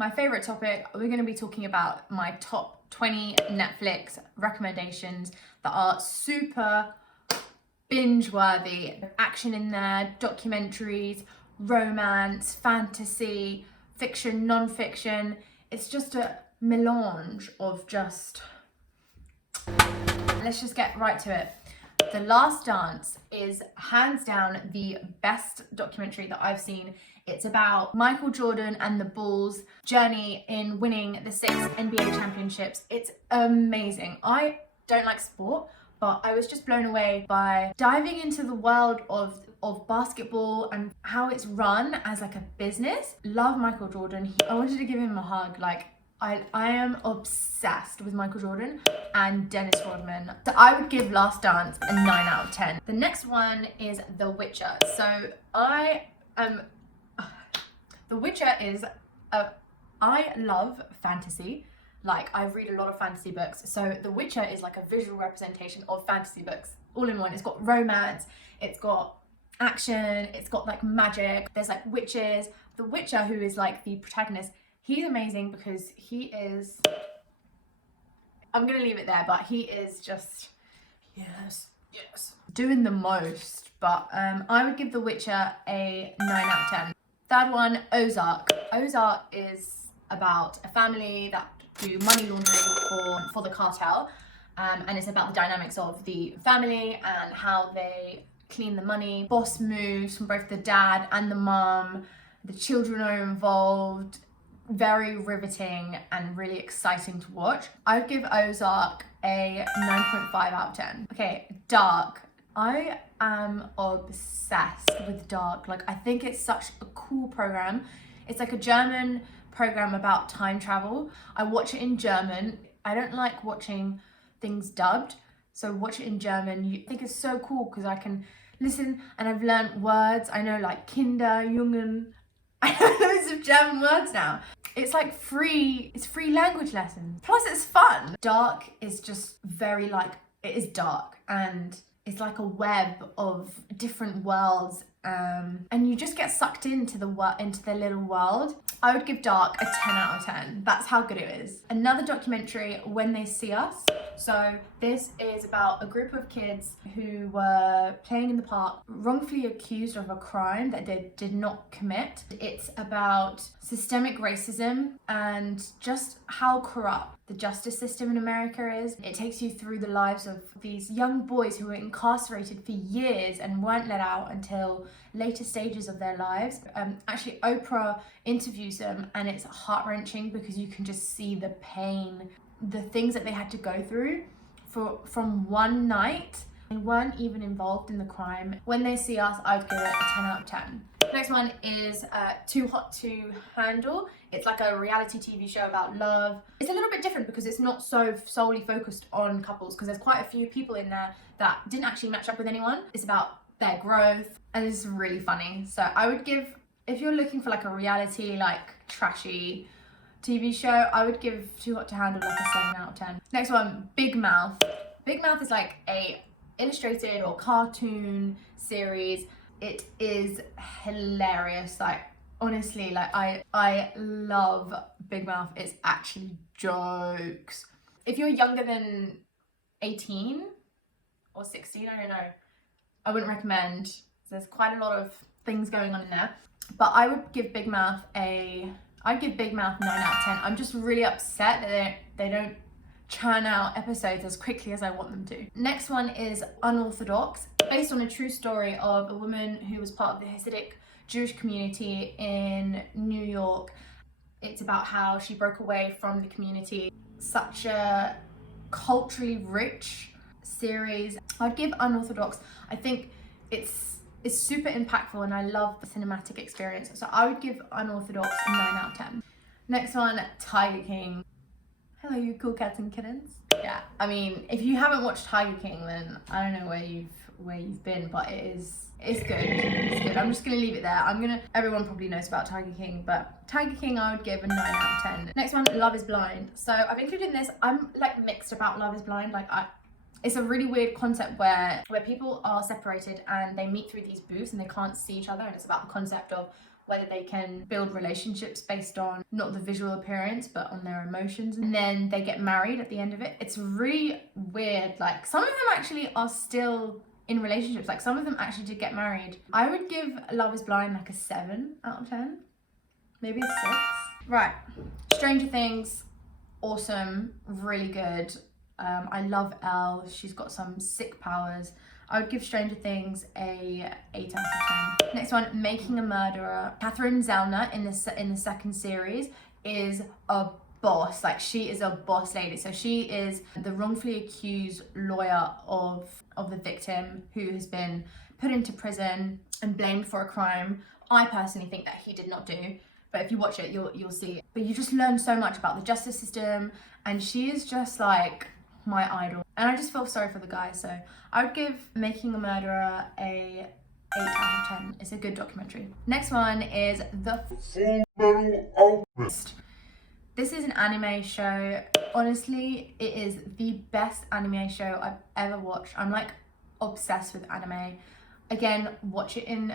my favorite topic. We're going to be talking about my top 20 Netflix recommendations that are super binge worthy. Action in there, documentaries, romance, fantasy, fiction, non-fiction. It's just a melange of just... Let's just get right to it. The Last Dance is hands down the best documentary that I've seen. It's about Michael Jordan and the Bulls' journey in winning the 6 NBA championships. It's amazing. I don't like sport, but I was just blown away by diving into the world of basketball and how it's run as like a business. Love Michael Jordan. I wanted to give him a hug. Like, I am obsessed with Michael Jordan and Dennis Rodman. So I would give Last Dance a 9 out of 10. The next one is The Witcher. So The Witcher is I love fantasy. Like, I read a lot of fantasy books. So The Witcher is like a visual representation of fantasy books all in one. It's got romance, it's got action, it's got like magic, there's like witches. The Witcher, who is like the protagonist, he's amazing because he is, I'm gonna leave it there, but he is just, yes, doing the most. But I would give The Witcher a 9 out of 10. Third one, Ozark. Ozark is about a family that do money laundering for the cartel. And it's about the dynamics of the family and how they clean the money. Boss moves from both the dad and the mum. The children are involved. Very riveting and really exciting to watch. I'd give Ozark a 9.5 out of 10. Okay, Dark. I am obsessed with Dark. Like, I think it's such a cool program. It's like a German program about time travel. I watch it in German. I don't like watching things dubbed, so watch it in German. I think it's so cool because I can listen and I've learned words. I know like Kinder, Jungen. I know loads of German words now. It's like free language lessons. Plus it's fun. Dark is just very like, it is dark and it's like a web of different worlds, and you just get sucked into their little world. I would give Dark a 10 out of 10. That's how good it is. Another documentary, When They See Us. So this is about a group of kids who were playing in the park, wrongfully accused of a crime that they did not commit. It's about systemic racism and just how corrupt the justice system in America is. It takes you through the lives of these young boys who were incarcerated for years and weren't let out until later stages of their lives. Actually, Oprah interviews them and it's heart-wrenching because you can just see the pain, the things that they had to go through from one night. They weren't even involved in the crime. When They See Us, I would give it a 10 out of 10. Next one is Too Hot to Handle. It's like a reality TV show about love. It's a little bit different because it's not so solely focused on couples, because there's quite a few people in there that didn't actually match up with anyone. It's about their growth and it's really funny. So I would give, if you're looking for like a reality, like trashy TV show, I would give Too Hot to Handle like a 7 out of 10. Next one, Big Mouth. Big Mouth is like a illustrated or cartoon series. It is hilarious. Like, honestly, like I love Big Mouth. It's actually jokes. If you're younger than 18 or 16, I don't know, I wouldn't recommend. There's quite a lot of things going on in there. But I would give Big Mouth I'd give Big Mouth 9 out of 10. I'm just really upset that they don't churn out episodes as quickly as I want them to. Next one is Unorthodox, based on a true story of a woman who was part of the Hasidic Jewish community in New York. It's about how she broke away from the community. Such a culturally rich series. I'd give Unorthodox, I think it's super impactful and I love the cinematic experience. So I would give Unorthodox a 9 out of 10. Next one, Tiger King. Hello, you cool cats and kittens. Yeah, I mean, if you haven't watched Tiger King, then I don't know where you've been, but it's good. It's good. I'm just gonna leave it there. Everyone probably knows about Tiger King, but Tiger King I would give a 9 out of 10. Next one, Love is Blind. So I've included this. I'm like mixed about Love is Blind. Like it's a really weird concept where people are separated and they meet through these booths and they can't see each other, and it's about the concept of whether they can build relationships based on not the visual appearance but on their emotions, and then they get married at the end of it. It's really weird. Like, some of them actually are still in relationships, like some of them actually did get married. I would give Love is Blind like a 7 out of 10, maybe a 6. Right, Stranger Things, awesome, really good. I love Elle, she's got some sick powers. I would give Stranger Things a 8 out of 10. Next one, Making a Murderer. Catherine Zellner in the second series is a boss. Like, she is a boss lady. So she is the wrongfully accused lawyer of the victim who has been put into prison and blamed for a crime I personally think that he did not do. But if you watch it, you'll see. But you just learn so much about the justice system, and she is just like my idol. And I just feel sorry for the guy, so I would give Making a Murderer a 8 out of 10. It's a good documentary. Next one is The Full Alchemist. This is an anime show. Honestly, it is the best anime show I've ever watched. I'm like obsessed with anime. Again, watch it in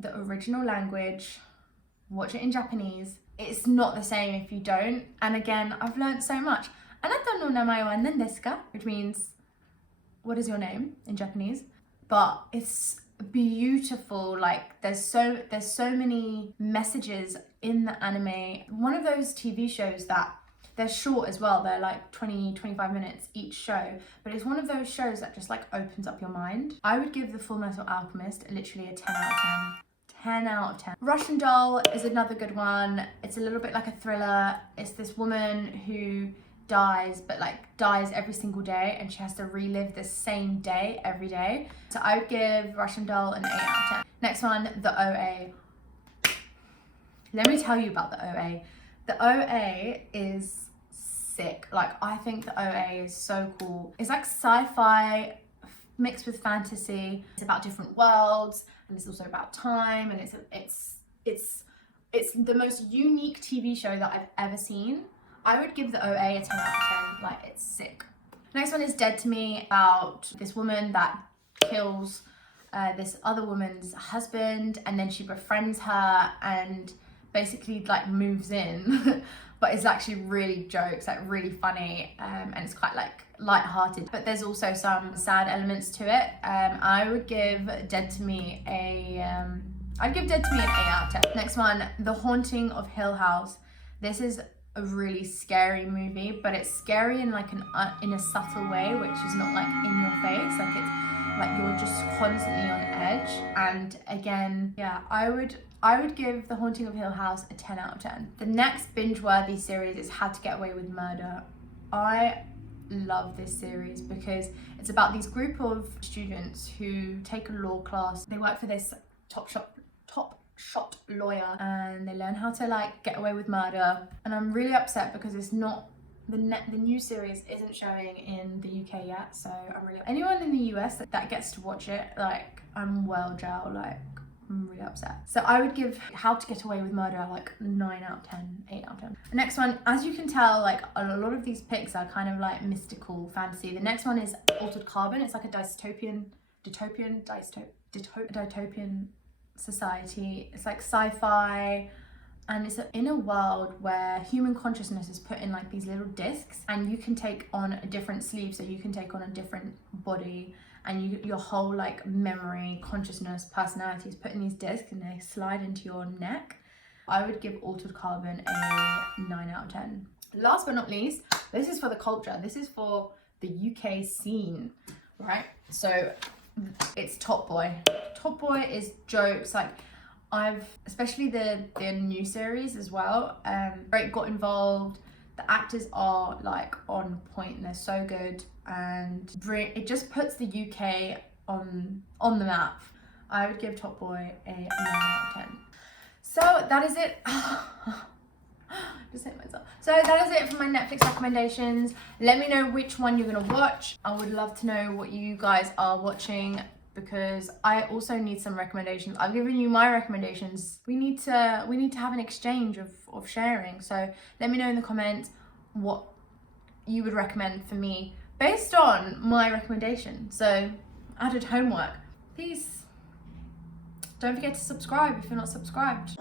the original language. Watch it in Japanese. It's not the same if you don't. And again, I've learned so much. Anata no namae wa nan desu ka? Which means, what is your name in Japanese? But it's beautiful. Like, there's so many messages in the anime. One of those TV shows that they're short as well. They're like 20-25 minutes each show, but it's one of those shows that just like opens up your mind. I would give The Full Metal Alchemist literally a 10 out of 10. 10 out of 10. Russian Doll is another good one. It's a little bit like a thriller. It's this woman who dies, but like dies every single day, and she has to relive the same day every day. So I would give Russian Doll an 8 out of 10. Next one, The OA. Let me tell you about The OA. The OA is sick. Like, I think The OA is so cool. It's like sci-fi mixed with fantasy. It's about different worlds, and it's also about time, and it's the most unique TV show that I've ever seen. I would give The OA a 10 out of 10. Like, it's sick. Next one is Dead to Me, about this woman that kills this other woman's husband, and then she befriends her and basically like moves in. But it's actually really jokes, like really funny, and it's quite like light-hearted. But there's also some sad elements to it. I would give Dead to Me I'd give Dead to Me an 8 out of 10. Next one, The Haunting of Hill House. This is a really scary movie, but it's scary in like in a subtle way, which is not like in your face. Like, it's like you're just constantly on edge. And again, yeah, I would give The Haunting of Hill House a 10 out of 10. The next binge-worthy series is How to Get Away with Murder. I love this series because it's about these group of students who take a law class. They work for this top shot lawyer, and they learn how to like get away with murder. And I'm really upset because it's not the new series isn't showing in the UK yet. So I'm really, anyone in the US that gets to watch it, like, I'm well jail, like, I'm really upset. So I would give How to Get Away with Murder like 9 out of 10, 8 out of 10. The next one, as you can tell, like a lot of these picks are kind of like mystical fantasy. The next one is Altered Carbon. It's like a dystopian society. It's like sci-fi, and it's in a world where human consciousness is put in like these little discs, and you can take on a different sleeve, so you can take on a different body, and your whole like memory, consciousness, personality is put in these discs, and they slide into your neck. I would give Altered Carbon a 9 out of 10. Last but not least, this is for the culture. This is for the UK scene, right? So it's Top Boy. Top Boy is jokes. Like, especially the new series as well. Drake got involved. The actors are like on point, and they're so good, and it just puts the UK on the map. I would give Top Boy a 9 out of 10. So that is it. Just hit myself. So that is it for my Netflix recommendations. Let me know which one you're gonna watch. I would love to know what you guys are watching, because I also need some recommendations. I've given you my recommendations. We need to have an exchange of sharing. So let me know in the comments what you would recommend for me based on my recommendation. So I did homework. Peace. Don't forget to subscribe if you're not subscribed.